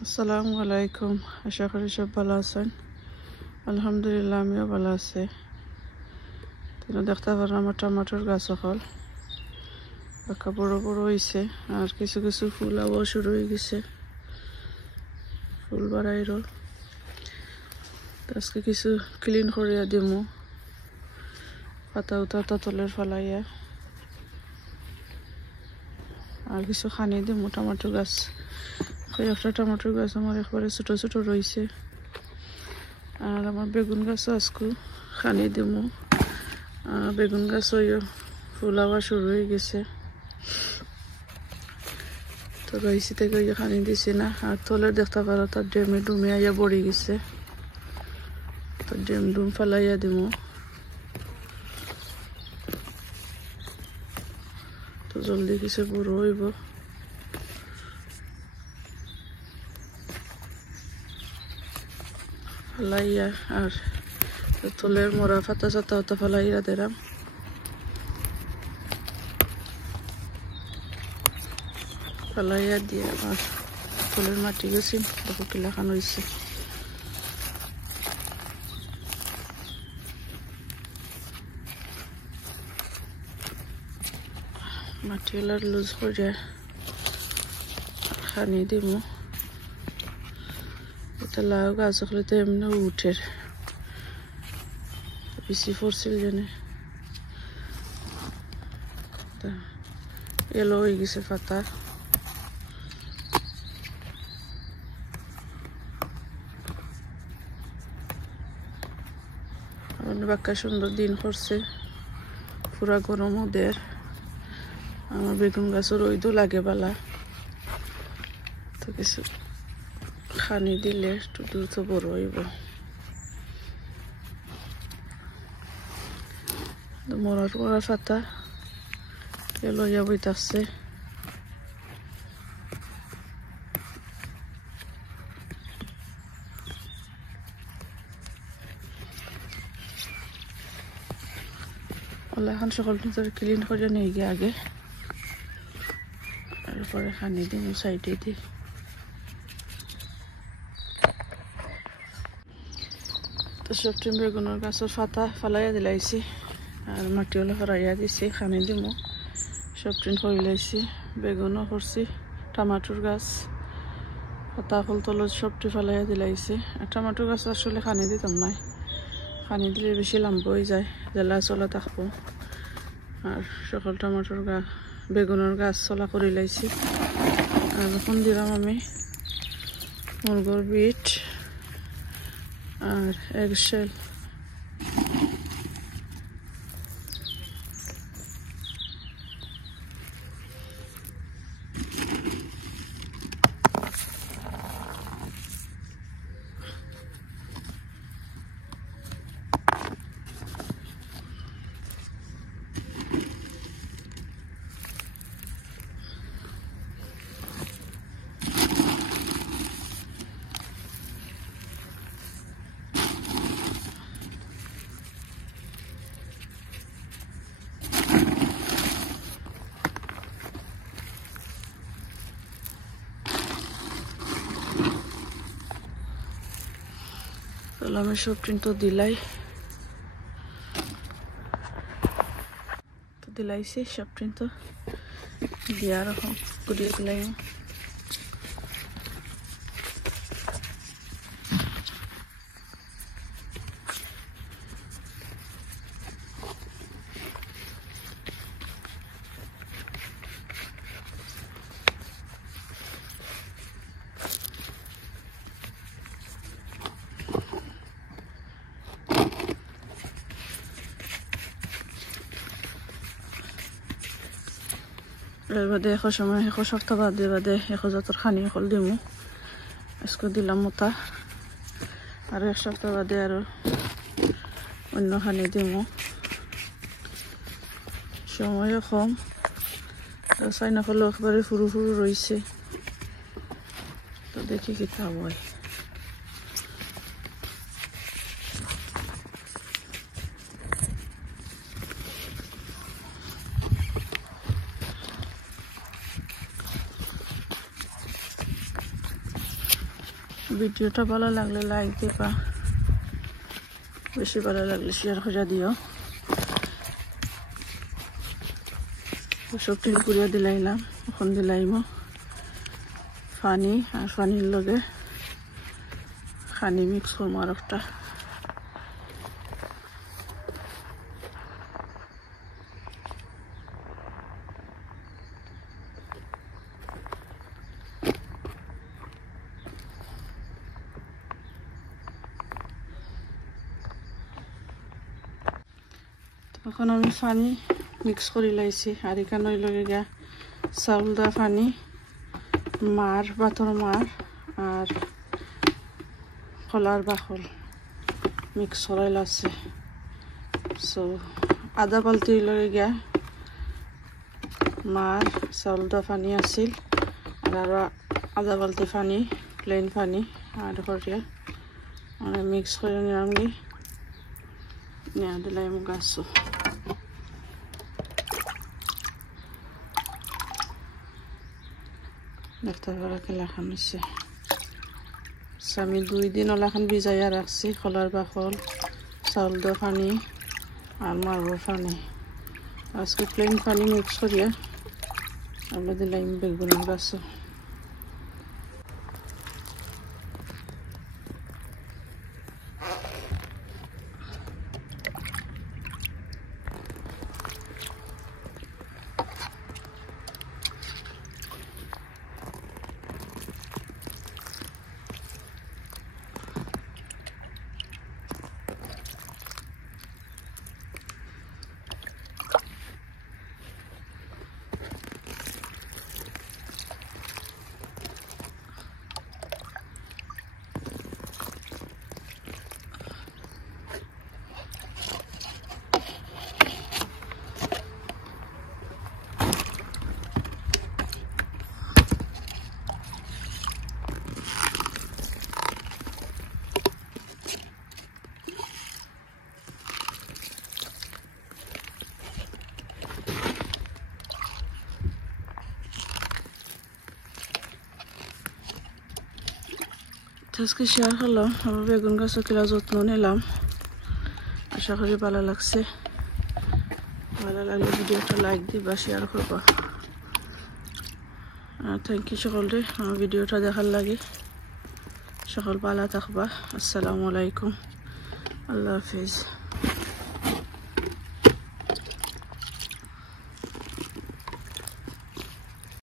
আসসালামু আলাইকুম। আশা করি সব ভালো আছেন। আলহামদুলিল্লাহ আমিও ভালো আছি। তো দেখতে পারেন আমার টমেটোর গাছ সকল পাকা বড় বড় হয়েছে, আর কিছু কিছু ফুল আবার শুরু হয়ে গেছে, ফুল বাড়াইর। আজকে কিছু ক্লিন করিয়া দিমু, পাতা উতা তলের ফেলাইয়া, আর কিছু খানি দিমু। টমেটো গাছ কয়েকটা টমেটোর গাছ আমার একবারে ছোট ছোট রয়েছে, আর আমার বেগুন গাছও আজকে খানি দিমু। বেগুন গাছ ফুল আবার শুরু হয়ে গেছে, তো রয়েছে থেকে খানি দিছি না। আর তলে দেখতে পারো তার ডেমে ডুমে আইয়া বড়ি গেছে, তো ডেম ডুম ফেলাইয়া দিমু। তো জলদি কিছু বড় হইব, ফেলাইয়া। আর তলের মরা ফাতা চাতা ওটা ফেলাইয়া দিলাম, ফেলাইয়া দিয়ে আবার তলের মাটি গেছি। দেখো কিলা খান হয়েছে, মাটি এলার লুজ করে খানি দিমু। এটা লাউ গাছ হলে তো এমনি উঠে বেশি পড়ছিল জানে, এলো হয়ে গেছে পাতা। বাক্কা সুন্দর দিন করছে, পুরা গরম ওদের। আমার বেগুন গাছের রইদও লাগে বালা, তো কিছু খানি দিলে একটু দ্রুত বড় হইব। মরার মরা পাতা লইয়া বইতাছে, এখন সকল ক্লিন করে নিয়ে গিয়ে আগে, তারপরে খানি দিন সাইডে দিই। তো সবটিম বেগুনের গাছের পাতা ফালাইয়া দিলাইছি, আর মাটি হলে ফরাইয়া দিছি, খানি দিমু। সবটিন ফরিলাইছি, বেগুনও করছি, টমাটোর গাছ পাতা ফুল তলত সবটি ফালাইয়া দিলাইছি। আর টমাটোর গাছ আসলে খানি দিতাম নাই, খানি দিলে বেশি লাম্ব হয়ে যায়, জ্বালা চলা থাকবো। আর সকল টমাটোর গাছ বেগুনের গাছ চলা করে লাইছি। আর এখন দিলাম আমি মুরগোর বিট আর এগশেল। আমি সবটিন তো দিলাইছি সবটিন তো দিয়া রকম গুড়িয়ে দিলাই। বাদে এক সময় এক সপ্তাহ বাদে এক জাতর খানি হল দিমু। আজকে দিলাম মোটা, আর এক সপ্তাহ বাদে আরো অন্য খানি দিমু। সময়ও কম, চাইনা ফলও একবারে ফুরু ফুরু রয়েছে, তো দেখি কি খাব হয়। ভিডিওটা ভালো লাগলে লাইক দিবা, বেশি ভালো লাগলে শেয়ার করে দিও। সব টিন পুড়িয়ে দিলাইলাম, এখন দিলাইমো পানি, আর পানির লগে খানি মিক্স করবো আর একটা। এখন আমি পানি মিক্স করে লাইছি, আর এখানে লগে গিয়া চাউল দা পানি, মার বাতর মার আর কলার বাকল মিক্স করাই লাগছে। সো আধা বালতি লগে গিয়া মার চাউল দা পানি আছিল, আর আধা বালতি পানি প্লেন পানি আর করিয়া মানে মিক্স করে নিলাম, নিয়ে দিলাম গাছ। দেখতে পারা কেলাখান হচ্ছে। আমি 2 দিন ওলাখান ভিজাইয়া রাখছি, কলার বাকল, চাউল দা পানি আর মারবর পানি। আজকে প্লেন পানি মিক্স করিয়া আমরা দিলাম বেগুনের গাছ। আজকে শেয়ার করলাম আমার বেগুন গাছ কিলা যত্ন নিলাম। আশা করি ভালো লাগছে। ভালো লাগলে ভিডিওটা লাইক দিবা, শেয়ার করবা। থ্যাংক ইউ সকলরে আমার ভিডিওটা দেখার লাগে। সকল ভালো থাকবা। আসসালামু আলাইকুম, আল্লাহ হাফিজ।